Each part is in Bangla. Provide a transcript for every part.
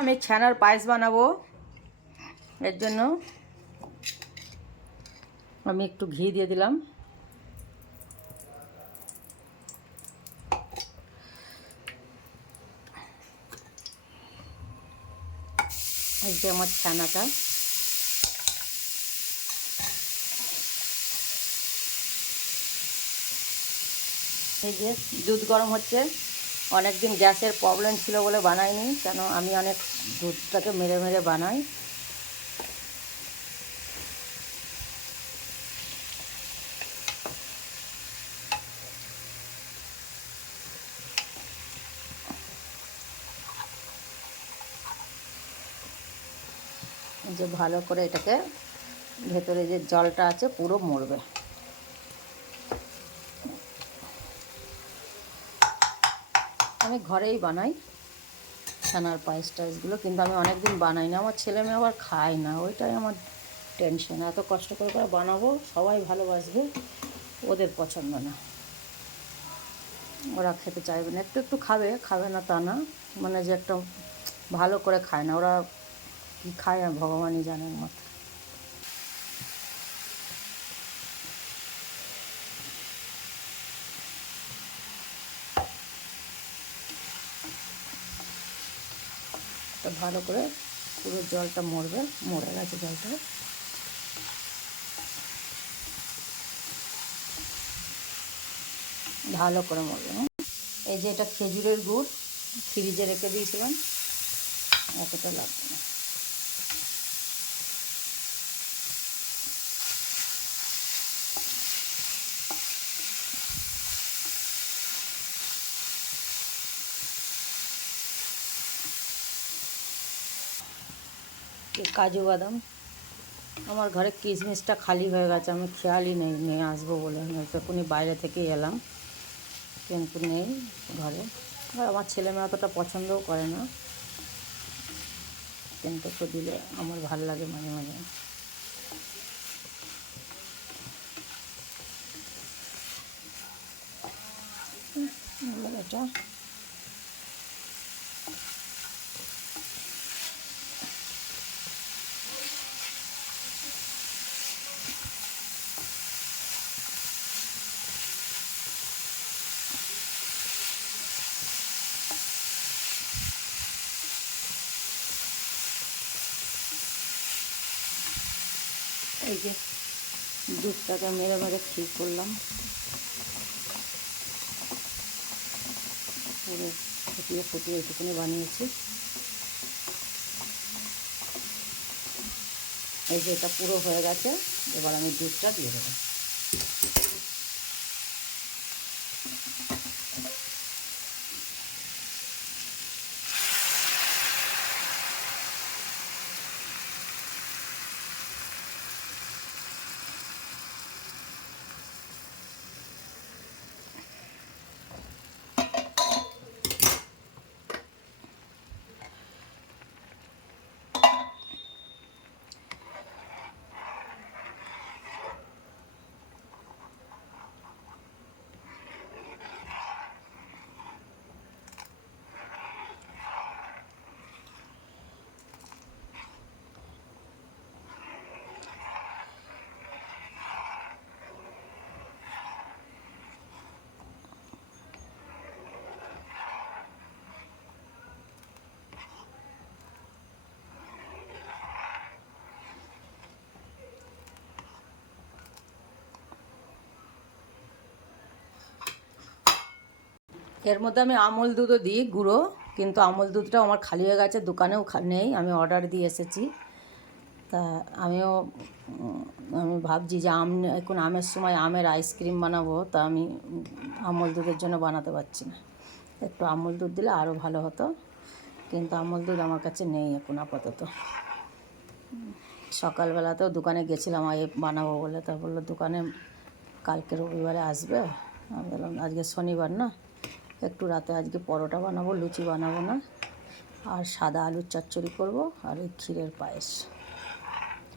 আমি ছানার পায়েস বানাবো। এর জন্য আমি একটু ঘি দিয়ে দিলাম। এই যে আমার ছানাটা, এই যে দুধ গরম হচ্ছে। অনেক দিন গ্যাসের প্রবলেম ছিল বলে বানাইনি, কেন আমি অনেক দুধটাকে মেরে মেরে বানাই। যে ভালো করে এটাকে ভেতরে যে জলটা আছে পুরো মরবে। আমি ঘরেই বানাই ছানার পায়েস টায়েসগুলো, কিন্তু আমি অনেক দিন বানাই না। আমার ছেলে মেয়ে আবার খায় না, ওইটাই আমার টেনশন। এত কষ্ট করে বানাবো, সবাই ভালোবাসবে, ওদের পছন্দ না, ওরা খেতে চাইবে না। একটু একটু খাবে, খাবে না তা না, মানে যে একটা ভালো করে খায় না। ওরা কী খায় আর ভগবানই জানেন মতো। তো ভালো করে পুরো জলটা মরবে, মরে গেছে জলটা। ভালো করে মরবে। এই যে এটা খেজুরের গুড়, ফ্রিজে রেখে দিয়েছিলাম, এতটা লাগবে না। কাজু বাদাম, আমার ঘরে কিশমিশটা খালি হয়ে গেছে, আমি খেয়ালই নেই নিয়ে আসবো বলে, তখনই বাইরে থেকে এলাম, কিন্তু নেই ঘরে। আর আমার ছেলে মেয়ে অতটা পছন্দও করে না, কিন্তু তো দিলে আমার ভালো লাগে মাঝে মাঝে। এটা এই যে দুধটাকে মেরে মেরে ঠিক করলাম, পুরো ফুটিয়ে ফুটিয়ে এইটুকুনি বানিয়েছি। এই যে এটা পুরো হয়ে গেছে, এবার আমি দুধটা দিয়ে দেবো। এর মধ্যে আমি আমুল দুধও দিই, গুঁড়ো, কিন্তু আমুল দুধটাও আমার খালি হয়ে গেছে, দোকানেও নেই, আমি অর্ডার দিয়ে এসেছি। তা আমি ভাবছি যে এখন আমের সময় আমের আইসক্রিম বানাবো, তা আমি আমুল দুধের জন্য বানাতে পারছি না। একটু আমুল দুধ দিলে আরও ভালো হতো, কিন্তু আমুল দুধ আমার কাছে নেই এখন আপাতত। সকালবেলাতেও দোকানে গেছিলাম বানাবো বলে, তা বললো দোকানে কালকে রবিবারে আসবে। আমি বললাম আজকে শনিবার না, একটু রাতে আজকে পরোটা বানাবো, লুচি বানাবো না, আর সাদা আলুর চচ্চড়ি করবো, আর এই ক্ষীরের পায়েস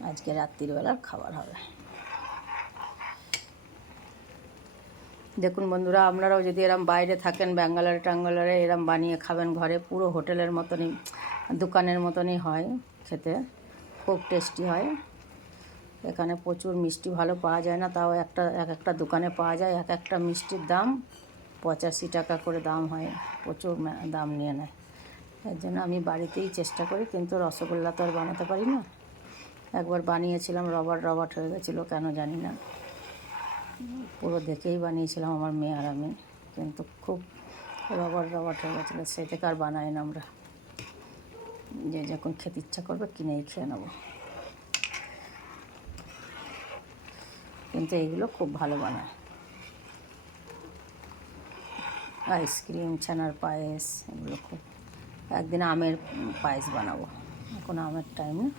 আজকে রাত্রিবেলার খাবার হবে। দেখুন বন্ধুরা, আপনারাও যদি এরম বাইরে থাকেন, ব্যাঙ্গালোরে টাঙ্গালোরে, এরম বানিয়ে খাবেন ঘরে, পুরো হোটেলের মতনই দোকানের মতনই হয় খেতে, খুব টেস্টি হয়। এখানে প্রচুর মিষ্টি ভালো পাওয়া যায় না, তাও এক একটা দোকানে পাওয়া যায়। এক একটা মিষ্টির দাম 85 টাকা করে দাম হয়, প্রচুর দাম নিয়ে নেয়। এর জন্য আমি বাড়িতেই চেষ্টা করি, কিন্তু রসগোল্লা তো আর বানাতে পারি না। একবার বানিয়েছিলাম, রবার্ট হয়ে গেছিলো, কেন জানি না। পুরো দেখেই বানিয়েছিলাম আমার মেয়ে আর আমি, কিন্তু খুব রবার্ট হয়ে গেছিলো। সেই থেকে আর বানাই না আমরা, যে যখন খেতে ইচ্ছা করবে কিনেই খেয়ে নেবো। কিন্তু এইগুলো খুব ভালো বানায়, আইসক্রিম, ছানার পায়েস, এগুলো খুব। একদিন আমের পায়েস বানাবো, এখন আমের টাইম না।